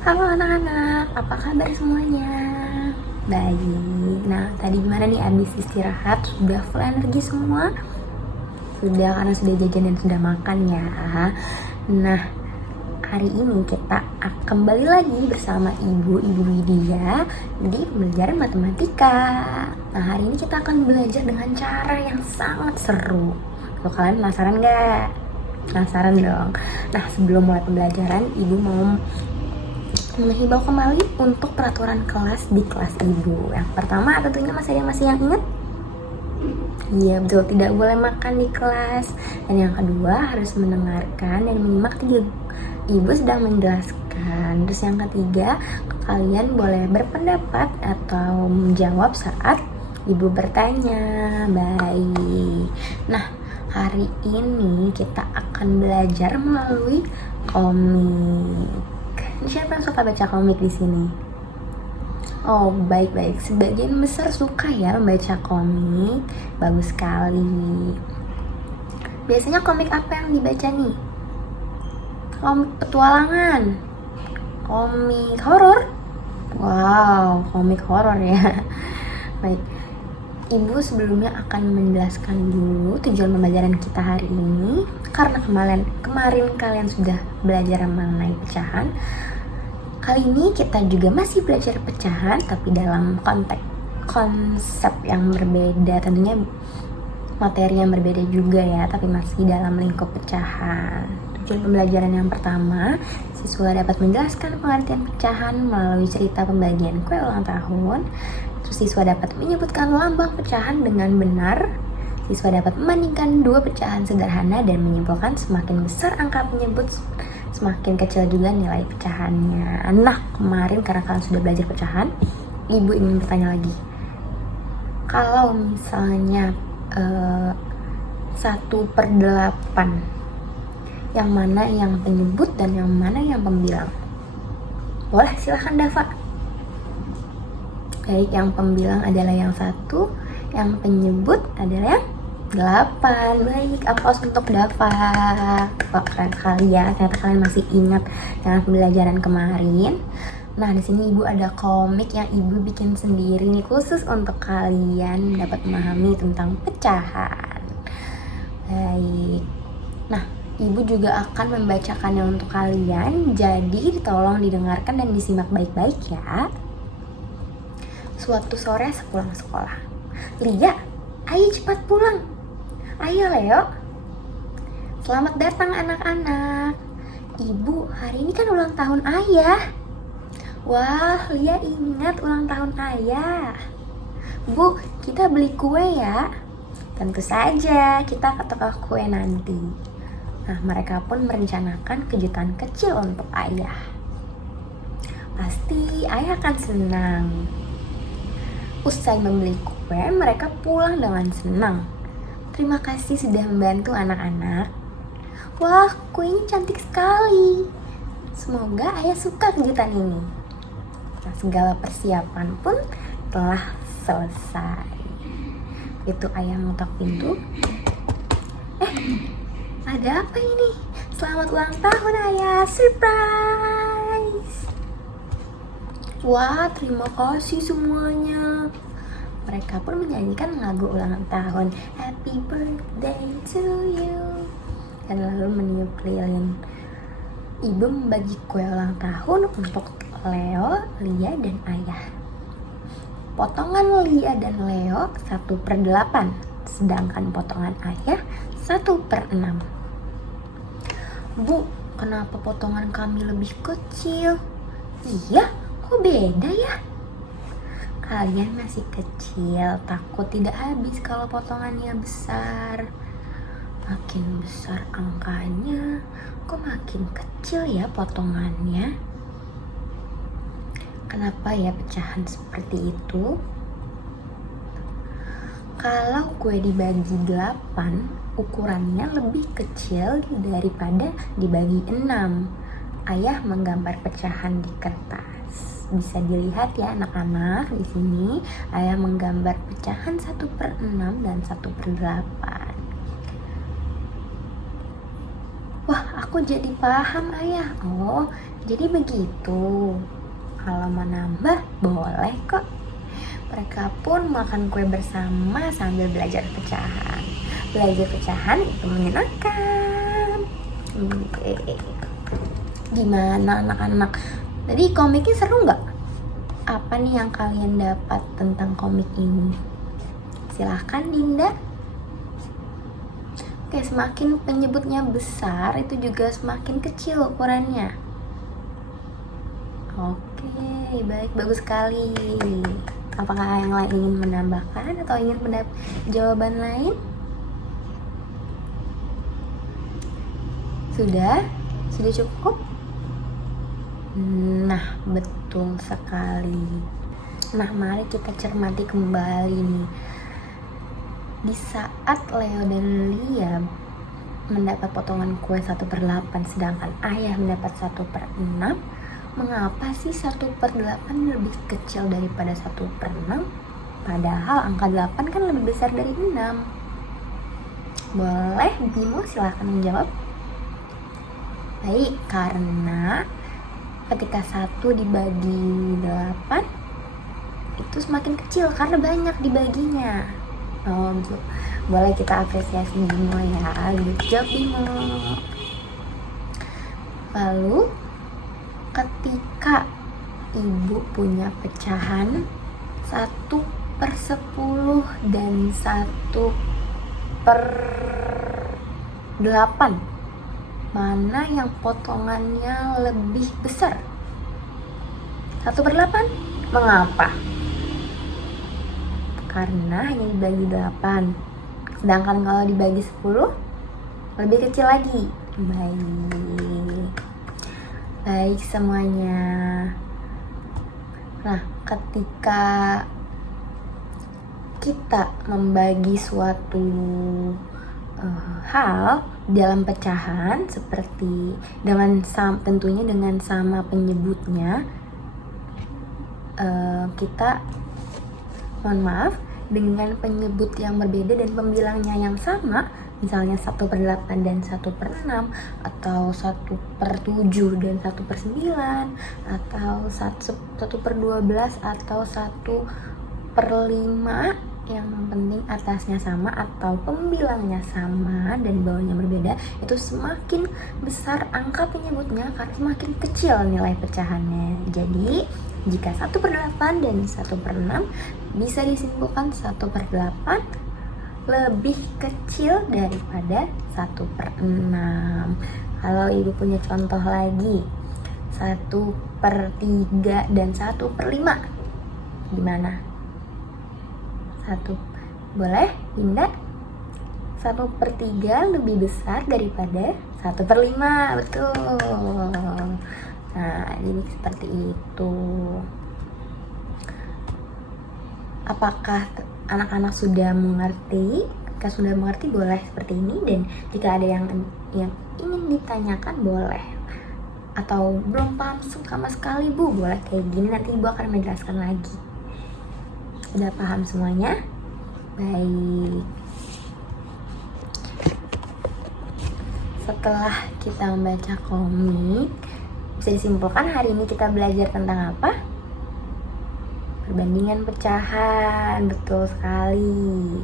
Halo anak-anak, apa kabar semuanya? Baik, nah tadi gimana nih abis istirahat? Sudah full energi semua? Sudah, karena sudah jajan dan sudah makan ya. Nah, hari ini kita akan kembali lagi bersama Ibu Widya di pembelajaran matematika. Nah, hari ini kita akan belajar dengan cara yang sangat seru. Kalau kalian penasaran nggak? Penasaran dong. Nah, sebelum mulai pembelajaran, Ibu mau menghimbau kembali untuk peraturan kelas di kelas Ibu. Yang pertama tentunya masih yang ingat? Iya betul, tidak boleh makan di kelas. Dan yang kedua harus mendengarkan dan menyimak ketika Ibu sedang menjelaskan. Terus yang ketiga, kalian boleh berpendapat atau menjawab saat Ibu bertanya. Baik. Nah, hari ini kita akan belajar melalui komik. Siapa yang suka baca komik di sini? Oh, baik-baik. Sebagian besar suka ya membaca komik. Bagus sekali. Biasanya komik apa yang dibaca nih? Komik petualangan, komik horor. Wow, komik horor ya. Baik. Ibu sebelumnya akan menjelaskan dulu tujuan pembelajaran kita hari ini. Karena kemarin kalian sudah belajar mengenai pecahan, kali ini kita juga masih belajar pecahan, tapi dalam konsep yang berbeda. Tentunya materi yang berbeda juga ya, tapi masih dalam lingkup pecahan. Tujuan pembelajaran yang pertama, siswa dapat menjelaskan pengertian pecahan melalui cerita pembagian kue ulang tahun. Terus siswa dapat menyebutkan lambang pecahan dengan benar. Siswa dapat membandingkan dua pecahan sederhana dan menyimpulkan semakin besar angka penyebut, semakin kecil juga nilai pecahannya. Nah, kemarin karena kalian sudah belajar pecahan, Ibu ingin bertanya lagi. Kalau misalnya 1/8, yang mana yang penyebut dan yang mana yang pembilang? Boleh, silahkan Dava. Baik, yang pembilang adalah yang 1, yang penyebut adalah yang 8. Baik, aplaus untuk Dava. Wah, keren sekali ya, ternyata kalian masih ingat dengan pembelajaran kemarin. Nah, di sini Ibu ada komik yang Ibu bikin sendiri nih, khusus untuk kalian dapat memahami tentang pecahan. Baik. Nah, Ibu juga akan membacakannya untuk kalian, jadi tolong didengarkan dan disimak baik-baik ya. Suatu sore sepulang sekolah, Lia, ayo cepat pulang. Ayo Leo. Selamat datang anak-anak. Ibu, hari ini kan ulang tahun ayah. Wah, Lia ingat ulang tahun ayah. Bu, kita beli kue ya. Tentu saja, kita ke toko kue nanti. Nah, mereka pun merencanakan kejutan kecil untuk ayah. Pasti ayah akan senang. Usai membeli kue, mereka pulang dengan senang. Terima kasih sudah membantu anak-anak. Wah, kuenya cantik sekali. Semoga ayah suka kejutan ini. Nah, segala persiapan pun telah selesai. Itu ayah mengetok pintu. Ada apa ini? Selamat ulang tahun ayah, surprise. Wah, terima kasih semuanya. Mereka pun menyanyikan lagu ulang tahun, Happy Birthday to you, dan lalu meniup lilin. Ibu membagi kue ulang tahun untuk Leo, Lia, dan ayah. Potongan Lia dan Leo 1/8, sedangkan potongan ayah 1/6. Bu, kenapa potongan kami lebih kecil? Iya, kok beda ya? Kalian masih kecil, takut tidak habis kalau potongannya besar. Makin besar angkanya, kok makin kecil ya potongannya? Kenapa ya pecahan seperti itu? Kalau kue dibagi 8, ukurannya lebih kecil daripada dibagi 6. Ayah menggambar pecahan di kertas. Bisa dilihat ya anak-anak, di sini ayah menggambar pecahan 1/6 dan 1/8. Wah, aku jadi paham ayah. Oh, Jadi begitu. Kalau mau nambah boleh kok. Mereka pun makan kue bersama sambil belajar pecahan. Belajar pecahan itu menyenangkan. Gimana anak-anak? Tadi komiknya seru nggak? Apa nih yang kalian dapat tentang komik ini? Silahkan Dinda. Oke, semakin penyebutnya besar itu juga semakin kecil ukurannya. Oke, baik, bagus sekali. Apakah yang lain ingin menambahkan atau ingin jawaban lain? Sudah? Sudah cukup? Nah, betul sekali. Nah, mari kita cermati kembali nih. Di saat Leo dan Lia mendapat potongan kue 1/8 sedangkan ayah mendapat 1/6, mengapa sih 1/8 lebih kecil daripada 1/6? Padahal angka 8 kan lebih besar dari 6. Boleh, Bimo silahkan menjawab. Baik, karena ketika 1 dibagi 8 itu semakin kecil karena banyak dibaginya. Oh, boleh kita apresiasi Bimo ya. Good job Bimo. Lalu ketika ibu punya pecahan 1/10 dan 1/8, mana yang potongannya lebih besar? 1/8? Mengapa? Karena hanya dibagi 8. Sedangkan kalau dibagi 10 lebih kecil lagi. Baik semuanya. Nah, ketika kita membagi suatu hal dalam pecahan seperti tentunya dengan sama penyebutnya, kita mohon maaf dengan penyebut yang berbeda dan pembilangnya yang sama, misalnya 1/8 dan 1/6, atau 1/7 dan 1/9, atau 1/12 atau 1/5, yang penting atasnya sama atau pembilangnya sama dan bawahnya berbeda, itu semakin besar angka penyebutnya karena semakin kecil nilai pecahannya. Jadi jika 1/8 dan 1/6 bisa disimpulkan 1/8 lebih kecil daripada 1/6. Kalau ibu punya contoh lagi, 1/3 dan 1/5, gimana? Boleh Dinda? 1/3 lebih besar daripada 1/5, betul. Nah, jadi seperti itu. Apakah anak-anak sudah mengerti? Jika sudah mengerti boleh seperti ini, dan jika ada yang ingin ditanyakan boleh. Atau belum paham sama sekali Bu, boleh kayak gini, nanti Ibu akan menjelaskan lagi. Sudah paham semuanya? Baik. Setelah kita membaca komik, bisa disimpulkan hari ini kita belajar tentang apa? Perbandingan pecahan, betul sekali.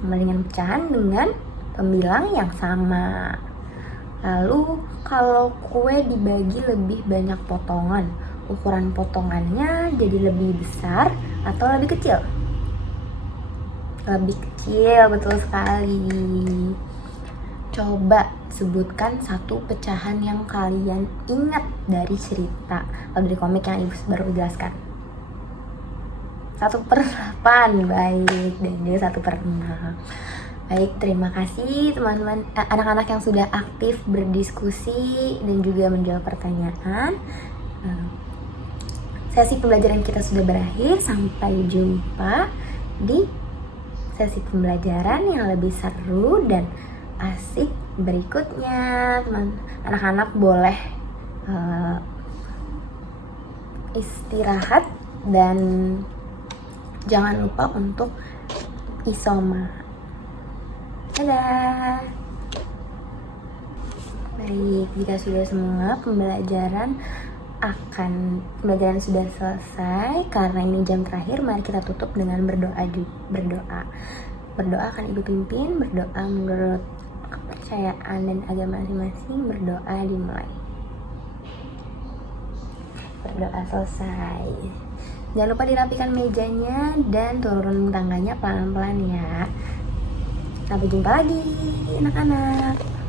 Perbandingan pecahan dengan pembilang yang sama. Lalu kalau kue dibagi lebih banyak potongan, ukuran potongannya jadi lebih besar atau lebih kecil? Lebih kecil, betul sekali. Coba sebutkan satu pecahan yang kalian ingat dari cerita atau dari komik yang Ibu baru jelaskan. 1/8, baik, dan dia 1/6. Baik, terima kasih teman-teman, anak-anak yang sudah aktif berdiskusi dan juga menjawab pertanyaan. Sesi pembelajaran kita sudah berakhir. Sampai jumpa di sesi pembelajaran yang lebih seru dan asik berikutnya. Anak-anak boleh istirahat dan jangan lupa untuk isoma. Dadah. Baik, jika sudah semua pembelajaran sudah selesai. Karena ini jam terakhir, mari kita tutup dengan berdoa akan ibu pimpin, berdoa menurut kepercayaan dan agama masing-masing. Berdoa dimulai. Berdoa selesai. Jangan lupa dirapikan mejanya dan turun tangganya pelan-pelan ya. Sampai jumpa lagi anak-anak.